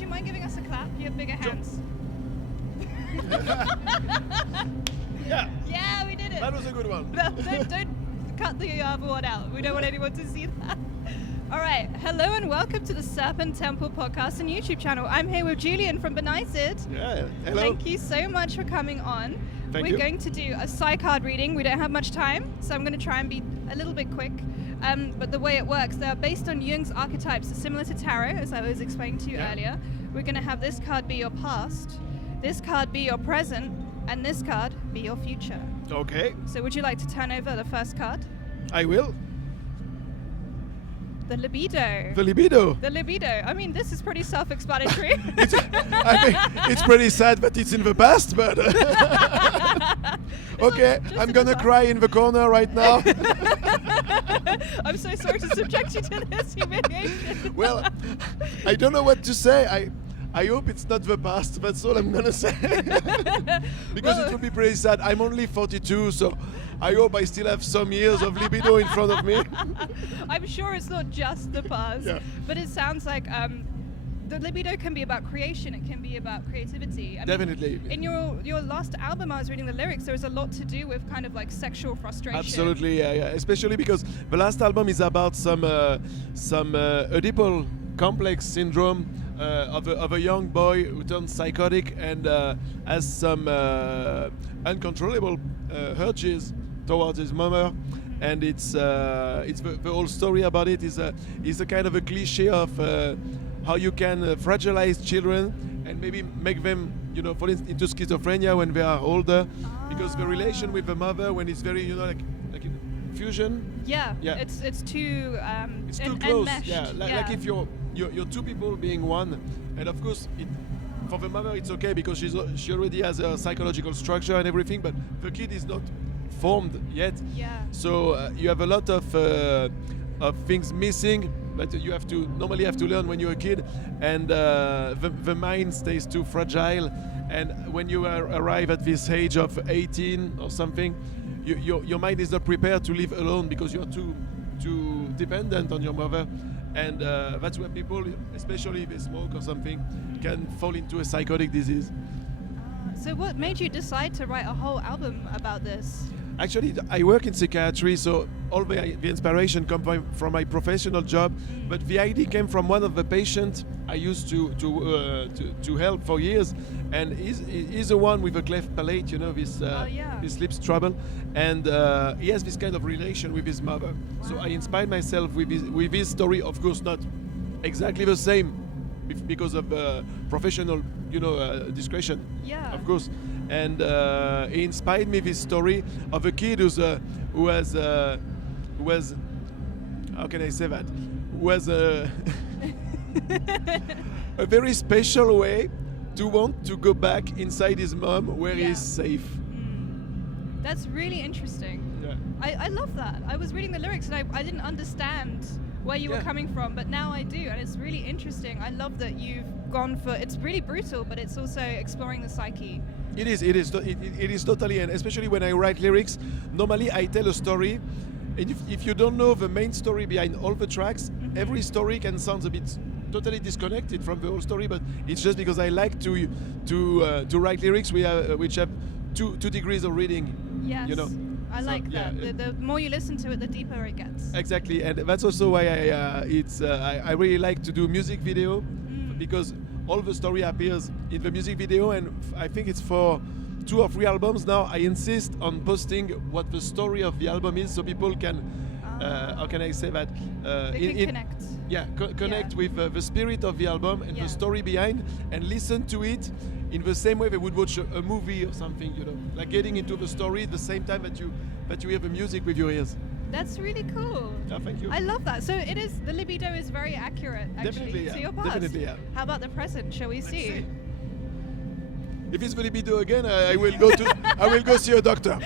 you mind giving us a clap? You have bigger hands. Yeah. Yeah, we did it. That was a good one. No, don't cut the other one out. We don't want anyone to see that. All right. Hello and welcome to the Serpent Temple podcast and YouTube channel. I'm here with Julien from Benighted. Yeah. Hello. Thank you so much for coming on. Thank We're you. going to do a Psycard reading. We don't have much time, so I'm going to try and be a little bit quick. But the way it works, they're based on Jung's archetypes, similar to tarot, as I was explaining to you earlier. We're going to have this card be your past, this card be your present, and this card be your future. Okay. So would you like to turn over the first card? I will. The libido. The libido. The libido. I mean, this is pretty self-explanatory. I think it's pretty sad that it's in the past, but okay, just I'm in gonna the cry in the corner right now. I'm so sorry to subject you to this humiliation. Well, I don't know what to say. I hope it's not the past. That's all I'm gonna say. Because it would be pretty sad. I'm only 42, so I hope I still have some years of libido in front of me. I'm sure it's not just the past, but it sounds like the libido can be about creation. It can be about creativity. I mean, Definitely. in your last album, I was reading the lyrics. There was a lot to do with kind of like sexual frustration. Absolutely, yeah. Especially because the last album is about some Oedipal complex syndrome of a young boy who turns psychotic and has some uncontrollable urges towards his mother. And it's the whole story about it is a kind of a cliche of how you can fragilize children and maybe make them, fall into schizophrenia when they are older, because the relation with the mother, when it's very, like in fusion. Yeah. It's too it's too close. enmeshed. Like if you're two people being one, and of course for the mother it's okay because she already has a psychological structure and everything, but the kid is not formed yet. Yeah. So you have a lot of things missing that you normally have to learn when you're a kid, and the mind stays too fragile. And when you arrive at this age of 18 or something, your mind is not prepared to live alone because you're too dependent on your mother. And that's where people, especially if they smoke or something, can fall into a psychotic disease. So what made you decide to write a whole album about this? Actually, I work in psychiatry, so all the inspiration comes from my professional job. But the idea came from one of the patients I used to help for years, and he's the one with a cleft palate, this sleep trouble, and he has this kind of relation with his mother. Wow. So I inspired myself with his story. Of course, not exactly the same, because of professional, discretion. Yeah. Of course. And he inspired me this story of a kid who was how can I say that? Who has a very special way to want to go back inside his mom where he's safe. That's really interesting. Yeah. I love that. I was reading the lyrics and I didn't understand where you were coming from, but now I do, and it's really interesting. I love that you've gone for, it's really brutal, but it's also exploring the psyche. It is totally, and especially when I write lyrics, normally I tell a story, and if you don't know the main story behind all the tracks, every story can sound a bit totally disconnected from the whole story, but it's just because I like to write lyrics which have two degrees of reading. Yes. I like that. Yeah. The more you listen to it, the deeper it gets. Exactly, and that's also why I really like to do music video, because all the story appears in the music video, and I think it's for 2 or 3 albums now. I insist on posting what the story of the album is, so people can, how can I say that? They can connect. Yeah, connect with the spirit of the album and the story behind, and listen to it in the same way they would watch a movie or something, like getting into the story at the same time that you hear the music with your ears. That's really cool. Yeah, thank you. I love that. So the libido is very accurate, actually, to your past. Definitely, yeah. How about the present? Shall we see? If it's the libido again, I will go see a doctor.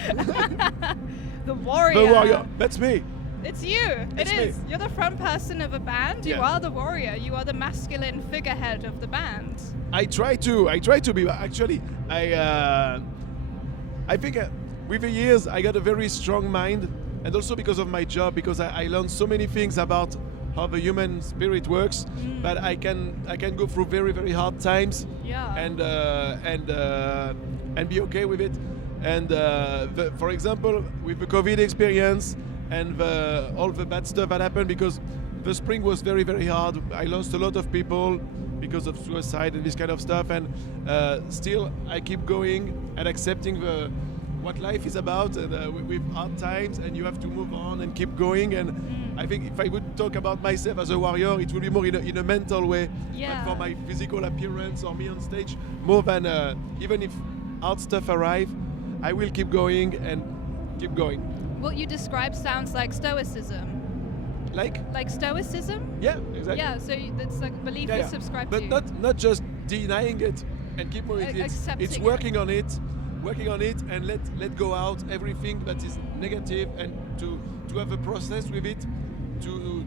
The warrior. The warrior. That's me. It's you. It is. You're the front person of a band. You are the warrior. You are the masculine figurehead of the band. I try to be. Actually, I think with the years I got a very strong mind, and also because of my job, because I learned so many things about how the human spirit works. But I can go through very, very hard times. Yeah. And be okay with it. And for example, with the COVID experience and all the bad stuff that happened, because the spring was very, very hard. I lost a lot of people because of suicide and this kind of stuff. And still, I keep going and accepting what life is about, and with hard times, and you have to move on and keep going. And I think if I would talk about myself as a warrior, it will be more in a mental way than for my physical appearance or me on stage. More than even if hard stuff arrive, I will keep going and keep going. What you describe sounds like stoicism. Like stoicism? Yeah, exactly. Yeah, so it's like a belief you subscribe to. But not just denying it and keep moving. It's working on it, and let go out everything that is negative, and to have a process with it, to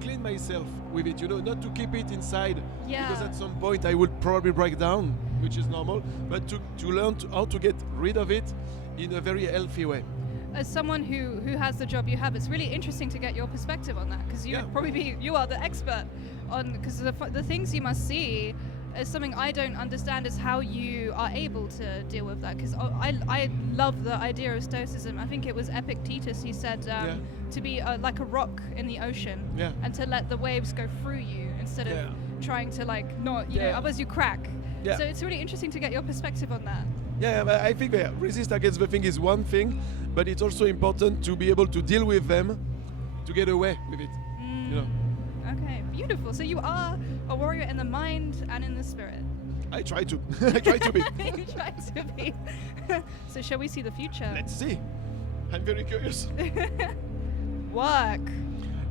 clean myself with it. Not to keep it inside. Yeah. Because at some point I would probably break down, which is normal. But to learn how to get rid of it in a very healthy way. As someone who has the job you have, it's really interesting to get your perspective on that, because you are the expert on, because the things you must see is something I don't understand, is how you are able to deal with that, because I love the idea of stoicism. I think it was Epictetus, he said to be like a rock in the ocean, and to let the waves go through you instead of trying to otherwise you crack. So it's really interesting to get your perspective on that. Yeah, but I think resist against the thing is one thing, but it's also important to be able to deal with them, to get away with it. Okay, beautiful. So you are a warrior in the mind and in the spirit. I try to. I try to be. You try to be. So shall we see the future? Let's see. I'm very curious. Work.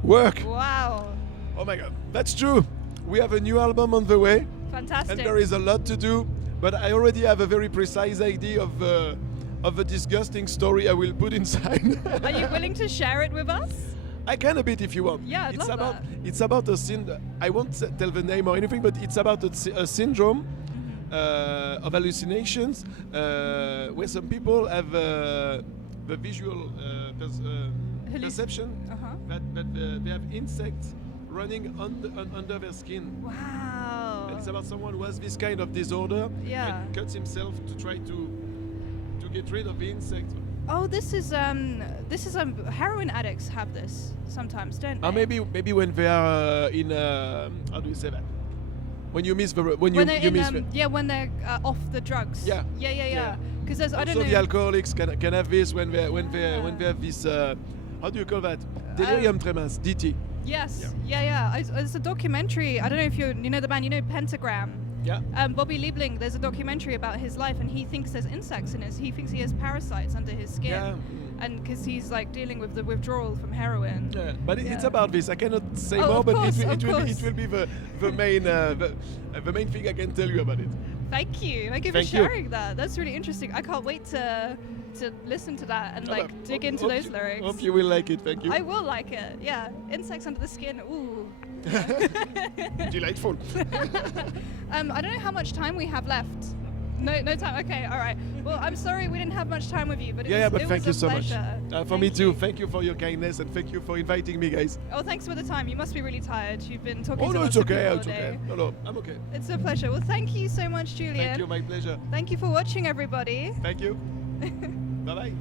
Wow. Oh my God, that's true. We have a new album on the way. Fantastic. And there is a lot to do. But I already have a very precise idea of a disgusting story I will put inside. Are you willing to share it with us? I can a bit if you want. Yeah, I'd love that. It's about I won't tell the name or anything, but it's about a syndrome of hallucinations where some people have the visual perception that they have insects running under their skin. Wow. And it's about someone who has this kind of disorder and cuts himself to try to get rid of the insect. Oh, this is heroin addicts have this sometimes, don't they? Maybe when they are in how do you say that? When you miss when they're off the drugs. Yeah. Because there's I don't know. Also the alcoholics can have this when they have this how do you call that? Delirium tremens, DT. Yes. Yeah. There's a documentary. I don't know if you know the band. Pentagram. Yeah. Bobby Liebling. There's a documentary about his life, and he thinks there's insects in his. He thinks he has parasites under his skin. Yeah. And because he's like dealing with the withdrawal from heroin. Yeah. But it's about this. I cannot say more, but it will be the main thing I can tell you about it. Thank you for sharing that. That's really interesting. I can't wait to listen to that and dig into those lyrics. Hope you will like it. Thank you. I will like it. Yeah, insects under the skin. Ooh. Delightful. I don't know how much time we have left. No time. Okay, all right. Well, I'm sorry we didn't have much time with you, but it was thank you so pleasure. much. For me too. Thank you for your kindness, and thank you for inviting me, guys. Oh, thanks for the time. You must be really tired. You've been talking to no, lots it's of okay. people It's all okay. day. No, I'm okay. It's a pleasure. Well, thank you so much, Julien. Thank you. My pleasure. Thank you for watching, everybody. Thank you. Bye-bye.